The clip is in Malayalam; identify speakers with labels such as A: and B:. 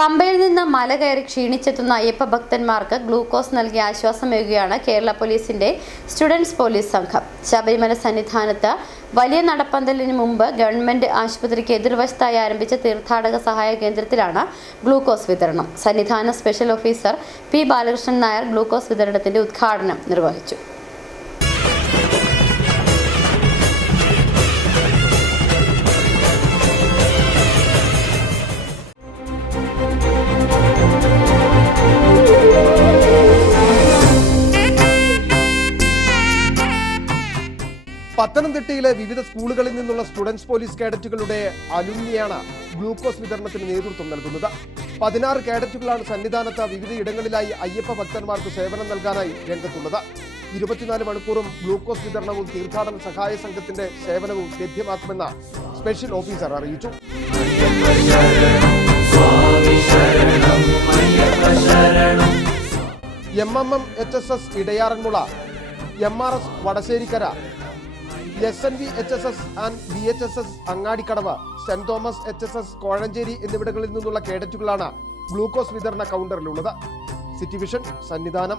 A: പമ്പയിൽ നിന്ന് മല കയറി ക്ഷീണിച്ചെത്തുന്ന അയ്യപ്പ ഭക്തന്മാർക്ക് ഗ്ലൂക്കോസ് നൽകി ആശ്വാസമേകുകയാണ് കേരള പോലീസിന്റെ സ്റ്റുഡൻസ് പോലീസ് സംഘം. ശബരിമല സന്നിധാനത്ത് വലിയ നടപ്പന്തലിന് മുമ്പ് ഗവൺമെന്റ് ആശുപത്രിക്ക് എതിർവശത്തായി ആരംഭിച്ച തീർത്ഥാടക സഹായ കേന്ദ്രത്തിലാണ് ഗ്ലൂക്കോസ് വിതരണം. സന്നിധാന special officer P Balakrishnan Nair glucose വിതരണത്തിന്റെ ഉദ്ഘാടനം നിർവഹിച്ചു.
B: പത്തനംതിട്ടയിലെ വിവിധ സ്കൂളുകളിൽ നിന്നുള്ള സ്റ്റുഡൻസ് പോലീസ് കേഡറ്റുകളുടെ അലുമിനിയാണ് ഗ്ലൂക്കോസ് വിതരണത്തിന് നേതൃത്വം നൽകുന്നത്. പതിനാറ് കേഡറ്റുകളാണ് സന്നിധാനത്ത് വിവിധ ഇടങ്ങളിലായി അയ്യപ്പ ഭക്തന്മാർക്ക് സേവനം നൽകാനായി രംഗത്തുള്ളത്. ഇരുപത്തിനാല് മണിക്കൂറും ഗ്ലൂക്കോസ് വിതരണവും തീർത്ഥാടന സഹായ സംഘത്തിന്റെ സേവനവും ലഭ്യമാക്കുമെന്ന് സ്പെഷ്യൽ ഓഫീസർ അറിയിച്ചു. M M M H S S Edayaranmula M R S Vadasserikkara S N V H S S and B H S S Angadikkadavu saint Thomas H S S Kozhencherry എന്നിവിടങ്ങളിൽ നിന്നുള്ള കേഡറ്റുകളാണ് ഗ്ലൂക്കോസ് വിതരണ കൗണ്ടറിലുള്ളത്. City vision Sannidhanam.